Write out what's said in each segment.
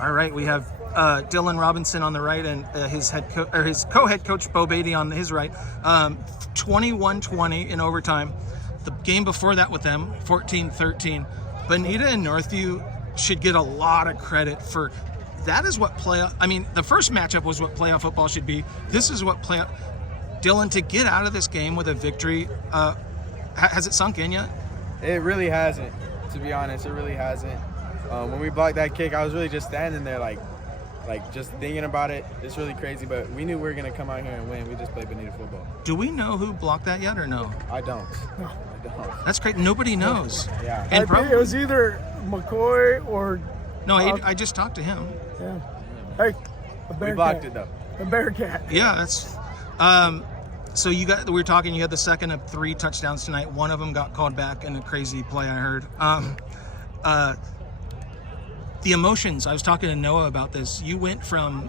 All right, we have Dylan Robinson on the right and his co-head coach Bo Beatty on his right. 21-20 in overtime. The game before that with them, 14-13. Bonita and Northview should get a lot of credit for that. Is what playoff. I mean, the first matchup was what playoff football should be. This is what playoff. Dylan, to get out of this game with a victory, has it sunk in yet? It really hasn't. To be honest, it really hasn't. When we blocked that kick, I was really just standing there like just thinking about it. It's really crazy, but we knew we were going to come out here and win. We just played Bonita football. Do we know who blocked that yet or no? I don't. No, I don't. That's great. Nobody knows. Yeah. And probably, it was either McCoy or... No, I just talked to him. Yeah. Hey, a bear We blocked cat. it, though. A bear cat. Yeah, that's... So we were talking, you had the second of 3 touchdowns tonight. One of them got called back in a crazy play I heard. The emotions, I was talking to Noah about this. You went from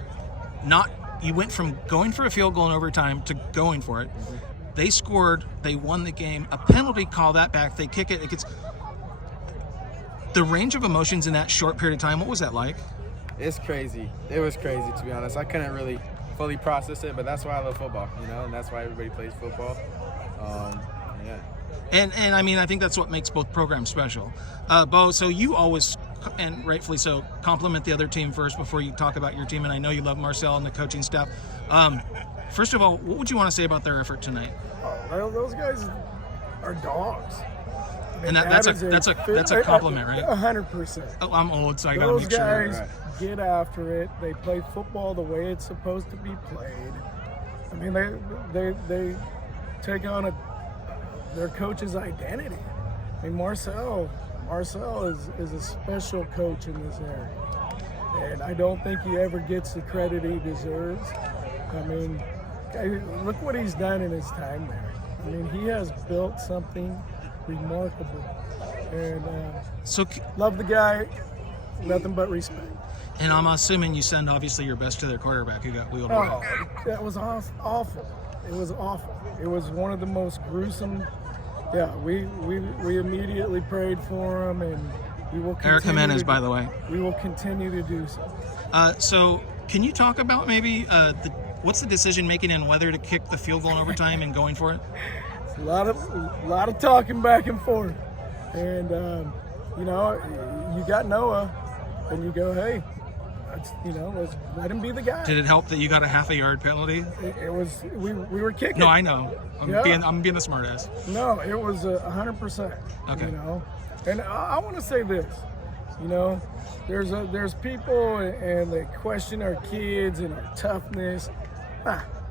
going for a field goal in overtime to going for it. Mm-hmm. They scored, they won the game. A penalty call that back, they kick it, it gets... The range of emotions in that short period of time, what was that like? It's crazy. It was crazy, to be honest. I couldn't really fully process it, but that's why I love football, and that's why everybody plays football. Yeah. And I mean, I think that's what makes both programs special. Bo, so you always, and rightfully so, compliment the other team first before you talk about your team, and I know you love Marcel and the coaching staff. First of all, what would you want to say about their effort tonight? Oh, well, those guys are dogs. I mean, and that's a compliment, right? 100%. Oh, I'm old, so I gotta make sure. Those guys get after it. They play football the way it's supposed to be played. I mean, they take on their coach's identity. I mean, Marcel is a special coach in this area, and I don't think he ever gets the credit he deserves. I mean, look what he's done in his time there. I mean, he has built something remarkable, and love the guy. Nothing but respect. And I'm assuming you send obviously your best to their quarterback who got wheeled away. Oh, that was awful. It was awful. It was one of the most gruesome. Yeah, we immediately prayed for him, and we will. Eric Jimenez, by the way. We will continue to do so. So, can you talk about maybe what's the decision making and whether to kick the field goal in overtime and going for it? It's a lot of talking back and forth, and you got Noah, and you go, hey. Let's let him be the guy. Did it help that you got a half-a-yard penalty? It was we were kicking. No, I know. I'm being the smartass. No, it was 100%. Okay. And I want to say this. There's people and they question our kids and our toughness.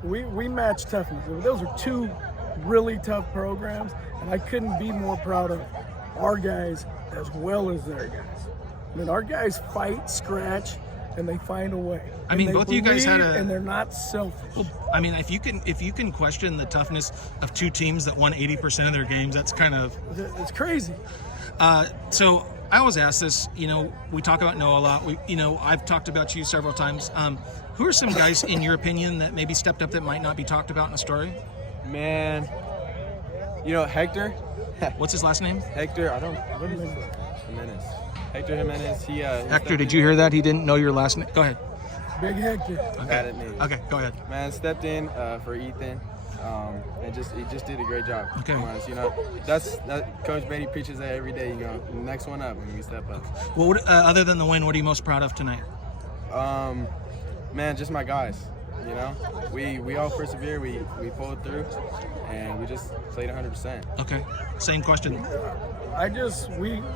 We match toughness. Those are 2 really tough programs, and I couldn't be more proud of our guys as well as their guys. I mean, our guys fight, scratch, and they find a way. I mean, both of you guys had and they're not selfish. Well, I mean, if you can question the toughness of 2 teams that won 80% of their games, that's kind of... It's crazy. So I always ask this, we talk about Noah a lot. I've talked about you several times. Who are some guys, in your opinion, that maybe stepped up that might not be talked about in a story? Man, Hector. What's his last name? Hector, what is it? Jimenez. Hector Jimenez. Hector, did you hear that? He didn't know your last name. Go ahead. Big Hector. Okay, go ahead. Man, stepped in for Ethan, and he just did a great job. Okay. That Coach Beatty preaches that every day. Next one up when we step up. Well, other than the win, what are you most proud of tonight? Man, just my guys. We all persevere. We pulled through, and we just played 100%. Okay. Same question.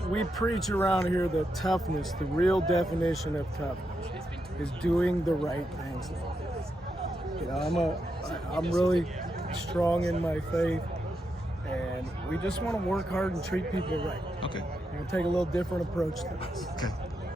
We preach around here the toughness, the real definition of toughness is doing the right things. I'm really strong in my faith, and we just want to work hard and treat people right. Okay. We're going to take a little different approach to this. Okay.